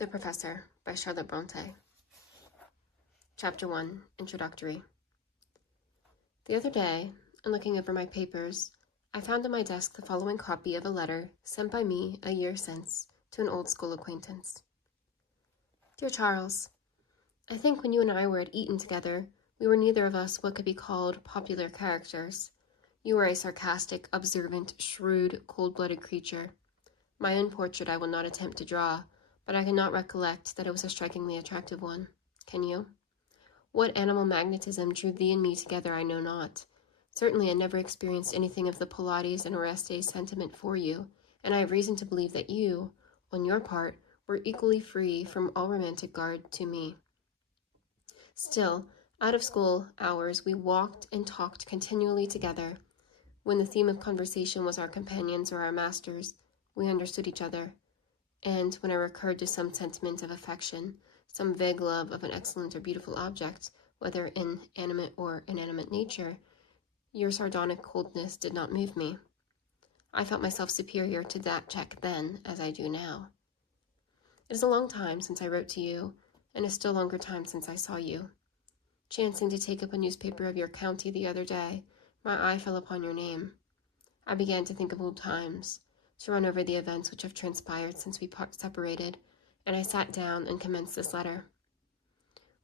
The Professor by Charlotte Brontë. Chapter 1, Introductory. The other day, in looking over my papers, I found on my desk the following copy of a letter sent by me a year since to an old school acquaintance. Dear Charles, I think when you and I were at Eton together, we were neither of us what could be called popular characters. You were a sarcastic, observant, shrewd, cold-blooded creature. My own portrait I will not attempt to draw, but I cannot recollect that it was a strikingly attractive one. Can you? What animal magnetism drew thee and me together I know not. Certainly I never experienced anything of the Pylades and Orestes sentiment for you, and I have reason to believe that you, on your part, were equally free from all romantic guard to me. Still, out of school hours we walked and talked continually together. When the theme of conversation was our companions or our masters, we understood each other. And when I recurred to some sentiment of affection, some vague love of an excellent or beautiful object, whether in animate or inanimate nature, your sardonic coldness did not move me. I felt myself superior to that check then, as I do now. It is a long time since I wrote to you, and a still longer time since I saw you. Chancing to take up a newspaper of your county the other day, my eye fell upon your name. I began to think of old times, to run over the events which have transpired since we separated, and I sat down and commenced this letter.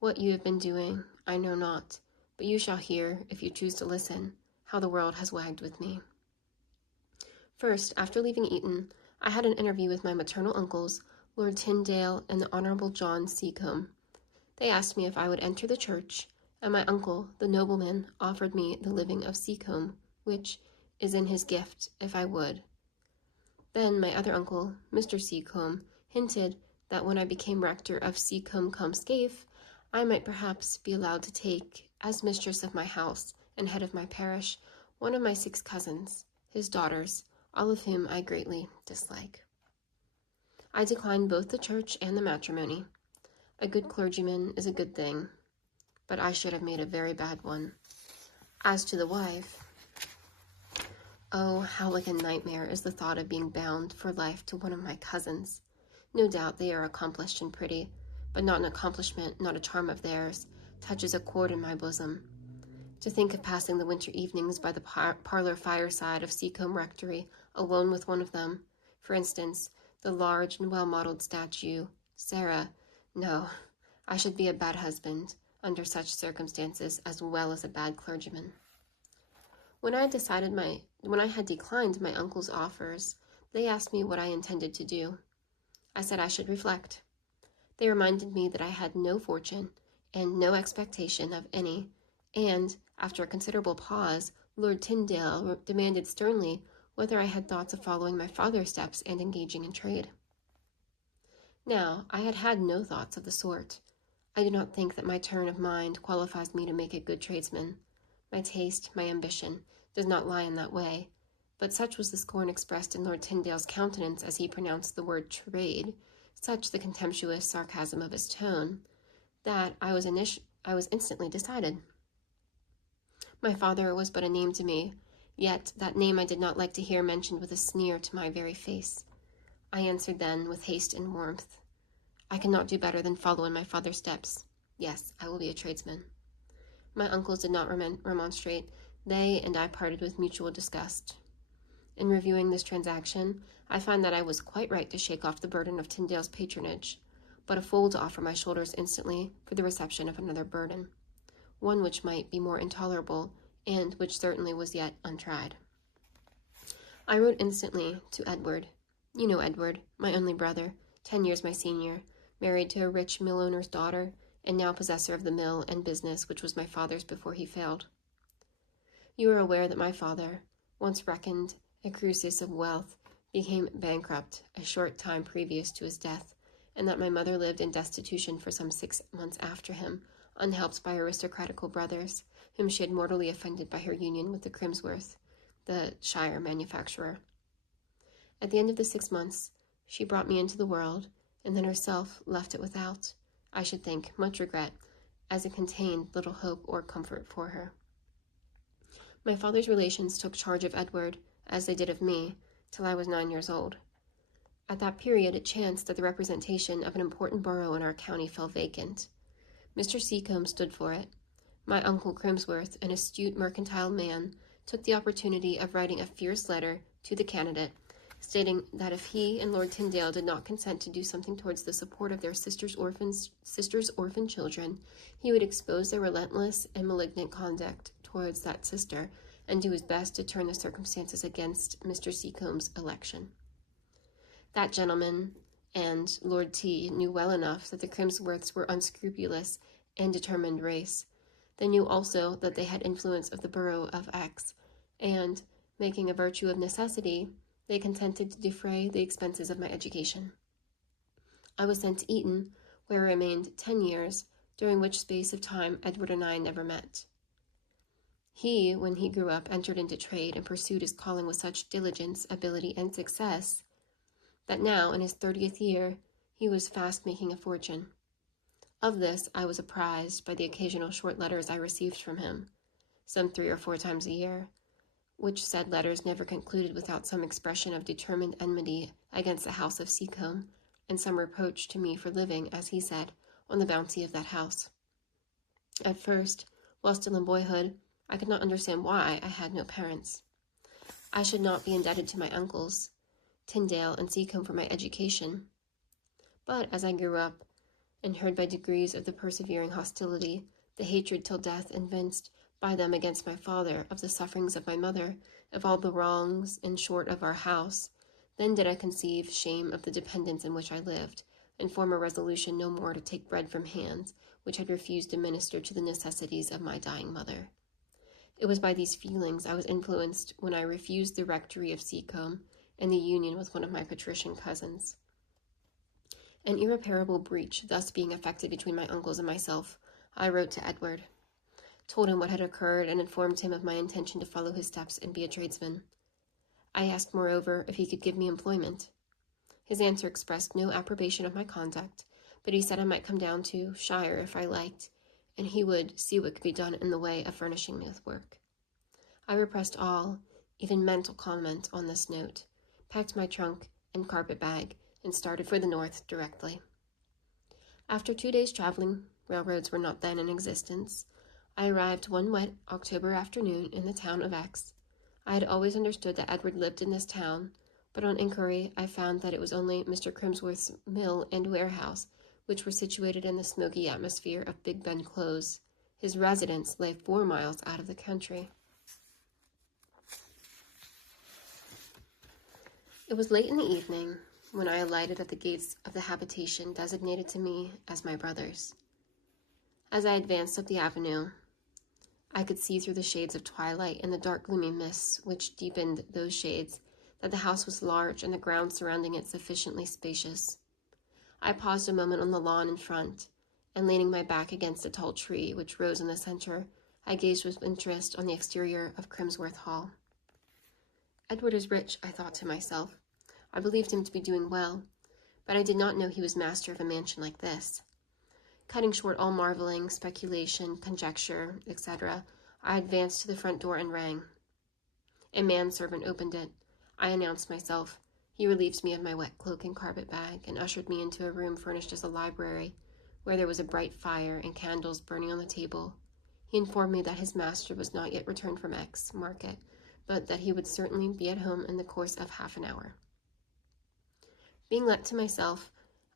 What you have been doing, I know not, but you shall hear, if you choose to listen, how the world has wagged with me. First, after leaving Eton, I had an interview with my maternal uncles, Lord Tyndale and the Honourable John Seacombe. They asked me if I would enter the church, and my uncle, the nobleman, offered me the living of Seacombe, which is in his gift, if I would. Then my other uncle, Mr. Seacombe, hinted that when I became rector of Seacombe-cum-Scaife, I might perhaps be allowed to take, as mistress of my house and head of my parish, one of my 6 cousins, his daughters, all of whom I greatly dislike. I declined both the church and the matrimony. A good clergyman is a good thing, but I should have made a very bad one. As to the wife, oh, how like a nightmare is the thought of being bound for life to one of my cousins. No doubt they are accomplished and pretty, but not an accomplishment, not a charm of theirs, touches a chord in my bosom. To think of passing the winter evenings by the parlor fireside of Seacombe Rectory, alone with one of them, for instance, the large and well-modeled statue, Sarah. No, I should be a bad husband, under such circumstances, as well as a bad clergyman. When I had declined my uncle's offers, they asked me what I intended to do. I said I should reflect. They reminded me that I had no fortune and no expectation of any, and, after a considerable pause, Lord Tyndale demanded sternly whether I had thoughts of following my father's steps and engaging in trade. Now, I had had no thoughts of the sort. I do not think that my turn of mind qualifies me to make a good tradesman. My taste, my ambition, does not lie in that way, but such was the scorn expressed in Lord Tyndale's countenance as he pronounced the word trade, such the contemptuous sarcasm of his tone, that I was instantly decided. My father was but a name to me, yet that name I did not like to hear mentioned with a sneer to my very face. I answered then with haste and warmth, I cannot do better than follow in my father's steps. Yes, I will be a tradesman. My uncles did not remonstrate. They and I parted with mutual disgust. In reviewing this transaction, I find that I was quite right to shake off the burden of Tyndale's patronage, but a fool to offer my shoulders instantly for the reception of another burden, one which might be more intolerable, and which certainly was yet untried. I wrote instantly to Edward. You know Edward, my only brother, 10 years my senior, married to a rich mill owner's daughter, and now possessor of the mill and business which was my father's before he failed. You are aware that my father, once reckoned a Crusius of wealth, became bankrupt a short time previous to his death, and that my mother lived in destitution for some 6 months after him, unhelped by aristocratical brothers, whom she had mortally offended by her union with the Crimsworth, the shire manufacturer. At the end of the 6 months, she brought me into the world, and then herself left it without, I should think, much regret, as it contained little hope or comfort for her. My father's relations took charge of Edward, as they did of me, till I was 9 years old. At that period, it chanced that the representation of an important borough in our county fell vacant. Mr. Seacombe stood for it. My uncle Crimsworth, an astute mercantile man, took the opportunity of writing a fierce letter to the candidate, stating that if he and Lord Tyndale did not consent to do something towards the support of their sister's orphan children, he would expose their relentless and malignant conduct towards that sister and do his best to turn the circumstances against Mr. Seacombe's election. That gentleman and Lord T knew well enough that the Crimsworths were unscrupulous and determined race. They knew also that they had influence of the borough of X, and, making a virtue of necessity, they consented to defray the expenses of my education. I was sent to Eton, where I remained 10 years, during which space of time Edward and I never met. He, when he grew up, entered into trade and pursued his calling with such diligence, ability, and success that now, in his 30th year, he was fast making a fortune. Of this I was apprised by the occasional short letters I received from him, some 3 or 4 times a year, which said letters never concluded without some expression of determined enmity against the house of Seacombe, and some reproach to me for living, as he said, on the bounty of that house. At first, while still in boyhood, I could not understand why I had no parents. I should not be indebted to my uncles, Tyndale and Seacombe, for my education. But as I grew up, and heard by degrees of the persevering hostility, the hatred till death evinced by them against my father, of the sufferings of my mother, of all the wrongs, in short, of our house, then did I conceive shame of the dependence in which I lived, and form a resolution no more to take bread from hands which had refused to minister to the necessities of my dying mother. It was by these feelings I was influenced when I refused the rectory of Seacombe and the union with one of my patrician cousins. An irreparable breach thus being effected between my uncles and myself, I wrote to Edward, told him what had occurred, and informed him of my intention to follow his steps and be a tradesman. I asked, moreover, if he could give me employment. His answer expressed no approbation of my conduct, but he said I might come down to Shire if I liked, and he would see what could be done in the way of furnishing me with work. I repressed all, even mental comment on this note, packed my trunk and carpet bag, and started for the north directly. After 2 days' traveling, railroads were not then in existence, I arrived one wet October afternoon in the town of X. I had always understood that Edward lived in this town, but on inquiry I found that it was only Mr. Crimsworth's mill and warehouse, which were situated in the smoky atmosphere of Big Ben Close. His residence lay 4 miles out of the country. It was late in the evening when I alighted at the gates of the habitation designated to me as my brother's. As I advanced up the avenue, I could see through the shades of twilight and the dark gloomy mists which deepened those shades that the house was large and the ground surrounding it sufficiently spacious. I paused a moment on the lawn in front, and leaning my back against a tall tree which rose in the center, I gazed with interest on the exterior of Crimsworth Hall. Edward is rich, I thought to myself. I believed him to be doing well, but I did not know he was master of a mansion like this. Cutting short all marveling, speculation, conjecture, etc., I advanced to the front door and rang. A manservant opened it. I announced myself. He relieved me of my wet cloak and carpet bag, and ushered me into a room furnished as a library, where there was a bright fire and candles burning on the table. He informed me that his master was not yet returned from X Market, but that he would certainly be at home in the course of half an hour. Being left to myself,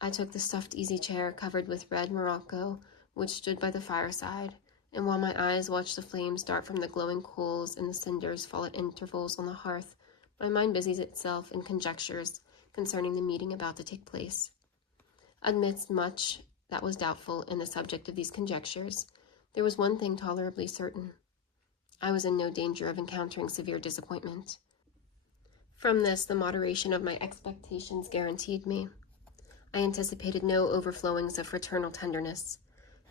I took the stuffed easy-chair covered with red morocco, which stood by the fireside, and while my eyes watched the flames dart from the glowing coals and the cinders fall at intervals on the hearth, my mind busied itself in conjectures concerning the meeting about to take place. Amidst much that was doubtful in the subject of these conjectures, there was one thing tolerably certain. I was in no danger of encountering severe disappointment. From this, the moderation of my expectations guaranteed me. I anticipated no overflowings of fraternal tenderness.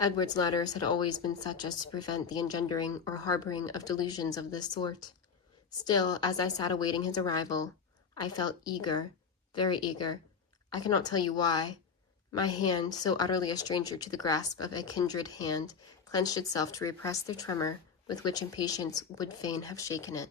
Edward's letters had always been such as to prevent the engendering or harboring of delusions of this sort. Still, as I sat awaiting his arrival, I felt eager, very eager. I cannot tell you why. My hand, so utterly a stranger to the grasp of a kindred hand, clenched itself to repress the tremor with which impatience would fain have shaken it.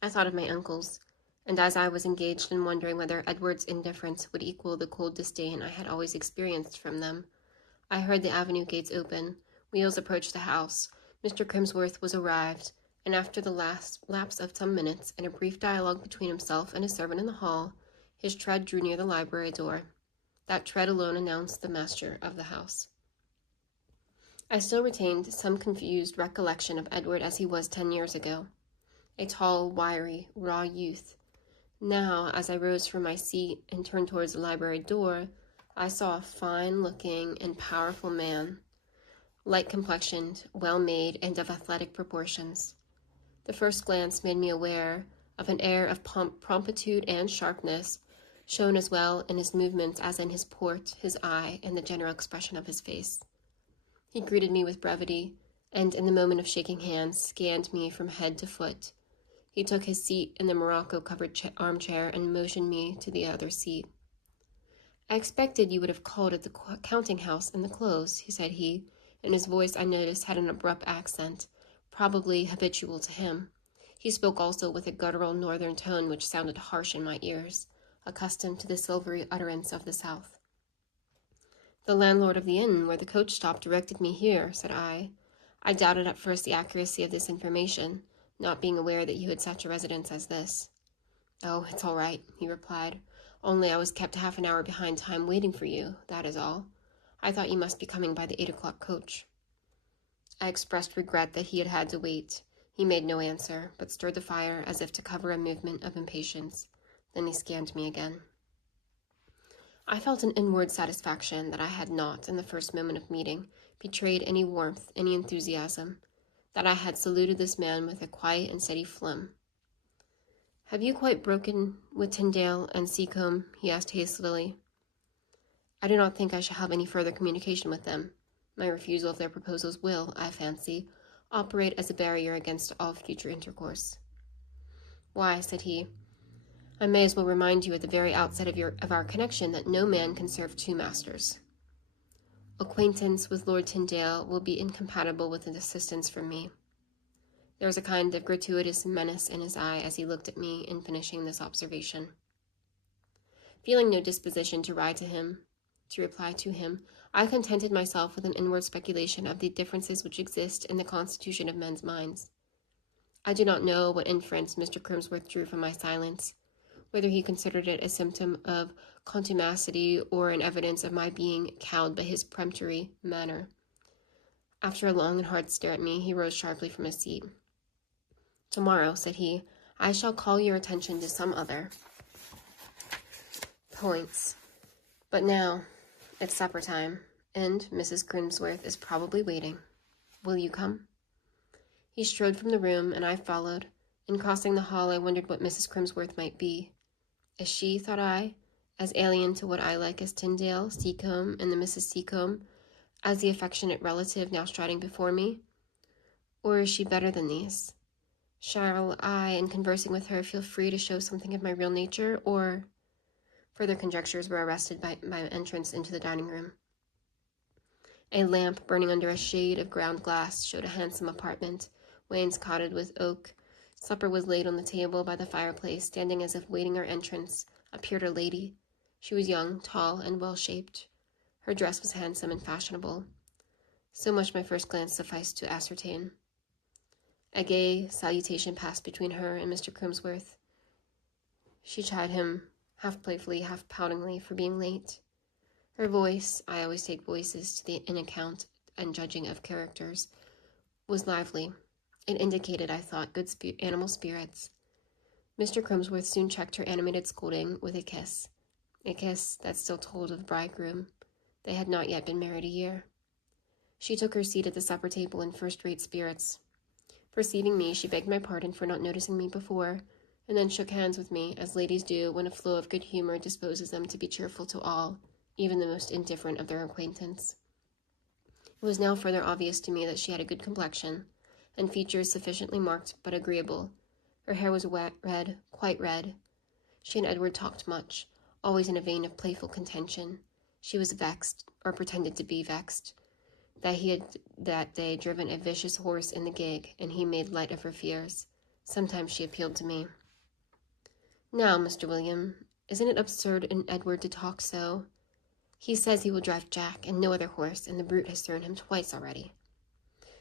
I thought of my uncles, and as I was engaged in wondering whether Edward's indifference would equal the cold disdain I had always experienced from them, I heard the avenue gates open, wheels approach the house. Mr. Crimsworth was arrived, and after the last lapse of some minutes and a brief dialogue between himself and a servant in the hall, his tread drew near the library door. That tread alone announced the master of the house. I still retained some confused recollection of Edward as he was 10 years ago, a tall, wiry, raw youth. Now, as I rose from my seat and turned towards the library door, I saw a fine-looking and powerful man, light-complexioned, well-made, and of athletic proportions. The first glance made me aware of an air of promptitude and sharpness, shown as well in his movements as in his port, his eye, and the general expression of his face. He greeted me with brevity, and in the moment of shaking hands, scanned me from head to foot. He took his seat in the morocco-covered armchair and motioned me to the other seat. "I expected you would have called at the counting-house in the close," said he, and his voice, I noticed, had an abrupt accent, probably habitual to him. He spoke also with a guttural northern tone which sounded harsh in my ears, accustomed to the silvery utterance of the South. "The landlord of the inn where the coach stopped directed me here," said I. I doubted at first the accuracy of this information, not being aware that you had such a residence as this. "Oh, it's all right," he replied. "Only I was kept half an hour behind time waiting for you, that is all. I thought you must be coming by the 8 o'clock coach." I expressed regret that he had had to wait. He made no answer, but stirred the fire as if to cover a movement of impatience. Then he scanned me again. I felt an inward satisfaction that I had not, in the first moment of meeting, betrayed any warmth, any enthusiasm, that I had saluted this man with a quiet and steady phlegm. "Have you quite broken with Tyndale and Seacombe?" he asked hastily. "I do not think I shall have any further communication with them. My refusal of their proposals will, I fancy, operate as a barrier against all future intercourse." "Why," said he, "I may as well remind you at the very outset of our connection that no man can serve two masters. Acquaintance with Lord Tyndale will be incompatible with an assistance from me." There was a kind of gratuitous menace in his eye as he looked at me in finishing this observation. Feeling no disposition to reply to him, I contented myself with an inward speculation of the differences which exist in the constitution of men's minds. I do not know what inference Mr. Crimsworth drew from my silence, whether he considered it a symptom of contumacity or an evidence of my being cowed by his peremptory manner. After a long and hard stare at me, he rose sharply from his seat. "Tomorrow," said he, "I shall call your attention to some other points. But now, it's supper time, and Mrs. Crimsworth is probably waiting. Will you come?" He strode from the room, and I followed. In crossing the hall, I wondered what Mrs. Crimsworth might be. Is she, thought I, as alien to what I like as Tyndale, Seacombe, and the Mrs. Seacombe, as the affectionate relative now striding before me? Or is she better than these? Shall I, in conversing with her, feel free to show something of my real nature, or... Further conjectures were arrested by my entrance into the dining room. A lamp burning under a shade of ground glass showed a handsome apartment, wainscoted with oak. Supper was laid on the table by the fireplace. Standing as if waiting our entrance, appeared a lady. She was young, tall, and well-shaped. Her dress was handsome and fashionable. So much my first glance sufficed to ascertain. A gay salutation passed between her and Mr. Crimsworth. She chid him, half playfully, half poutingly, for being late. Her voice, I always take voices in account and judging of characters, was lively. It indicated, I thought, good animal spirits. Mr. Crimsworth soon checked her animated scolding with a kiss that still told of the bridegroom. They had not yet been married a year. She took her seat at the supper table in first-rate spirits. Perceiving me, she begged my pardon for not noticing me before, and then shook hands with me, as ladies do when a flow of good humor disposes them to be cheerful to all, even the most indifferent of their acquaintance. It was now further obvious to me that she had a good complexion, and features sufficiently marked but agreeable. Her hair was red, quite red. She and Edward talked much, always in a vein of playful contention. She was vexed, or pretended to be vexed, that he had that day driven a vicious horse in the gig, and he made light of her fears. Sometimes she appealed to me. Now, Mr. William, isn't it absurd in Edward to talk so? He says he will drive Jack and no other horse, and the brute has thrown him twice already.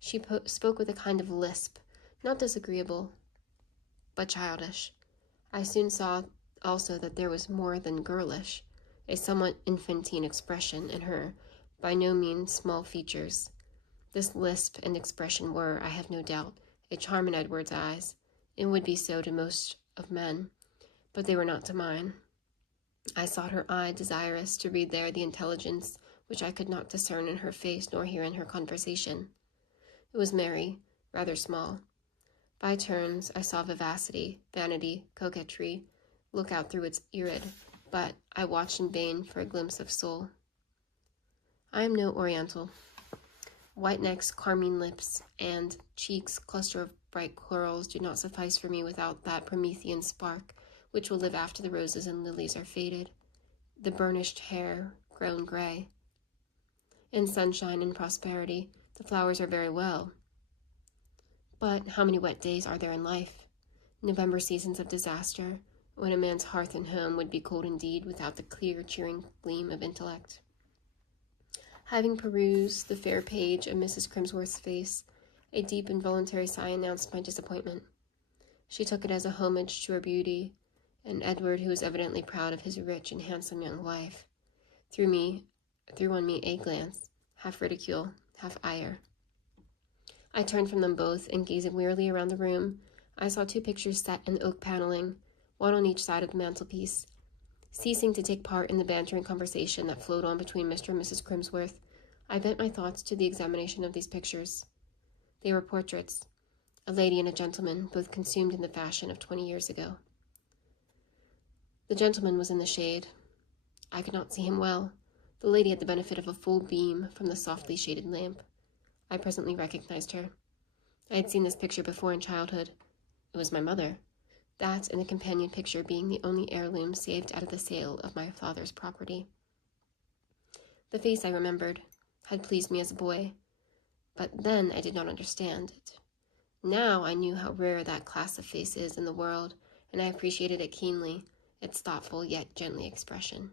She spoke with a kind of lisp, not disagreeable, but childish. I soon saw also that there was more than girlish, a somewhat infantine expression in her by no means small features. This lisp and expression were, I have no doubt, a charm in Edward's eyes, and would be so to most of men, but they were not to mine. I sought her eye, desirous to read there the intelligence which I could not discern in her face nor hear in her conversation. It was merry, rather small. By turns I saw vivacity, vanity, coquetry look out through its irid, but I watched in vain for a glimpse of soul. I am no Oriental. White necks, carmine lips, and cheeks cluster of bright curls do not suffice for me without that Promethean spark which will live after the roses and lilies are faded, the burnished hair grown gray. In sunshine and prosperity, the flowers are very well. But how many wet days are there in life? November seasons of disaster, when a man's hearth and home would be cold indeed without the clear, cheering gleam of intellect. Having perused the fair page of Mrs. Crimsworth's face, a deep involuntary sigh announced my disappointment. She took it as a homage to her beauty, and Edward, who was evidently proud of his rich and handsome young wife, threw on me a glance, half ridicule, half ire. I turned from them both, and gazing wearily around the room, I saw 2 pictures set in oak paneling, one on each side of the mantelpiece. Ceasing to take part in the bantering conversation that flowed on between Mr. and Mrs. Crimsworth, I bent my thoughts to the examination of these pictures. They were portraits, a lady and a gentleman, both consumed in the fashion of 20 years ago. The gentleman was in the shade. I could not see him well. The lady had the benefit of a full beam from the softly shaded lamp. I presently recognized her. I had seen this picture before in childhood. It was my mother, that and the companion picture being the only heirloom saved out of the sale of my father's property. The face, I remembered, had pleased me as a boy, but then I did not understand it. Now I knew how rare that class of face is in the world, and I appreciated it keenly, its thoughtful yet gently expression.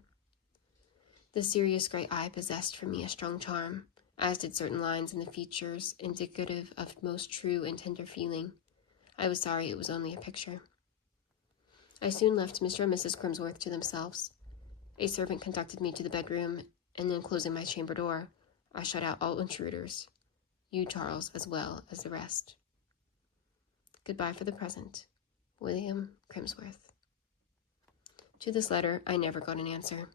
The serious gray eye possessed for me a strong charm, as did certain lines in the features indicative of most true and tender feeling. I was sorry it was only a picture. I soon left Mr. and Mrs. Crimsworth to themselves. A servant conducted me to the bedroom, and then closing my chamber door, I shut out all intruders, you, Charles, as well as the rest. Goodbye for the present. William Crimsworth. To this letter, I never got an answer.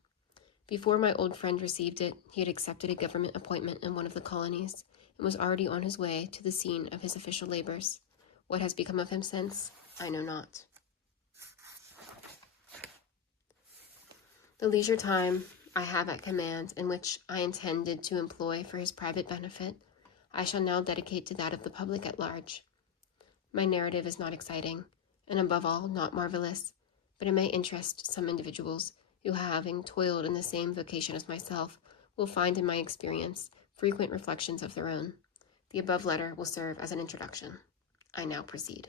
Before my old friend received it, he had accepted a government appointment in one of the colonies, and was already on his way to the scene of his official labors. What has become of him since, I know not. The leisure time I have at command, and which I intended to employ for his private benefit, I shall now dedicate to that of the public at large. My narrative is not exciting, and above all, not marvelous, but it may interest some individuals who, having toiled in the same vocation as myself, will find in my experience frequent reflections of their own. The above letter will serve as an introduction. I now proceed.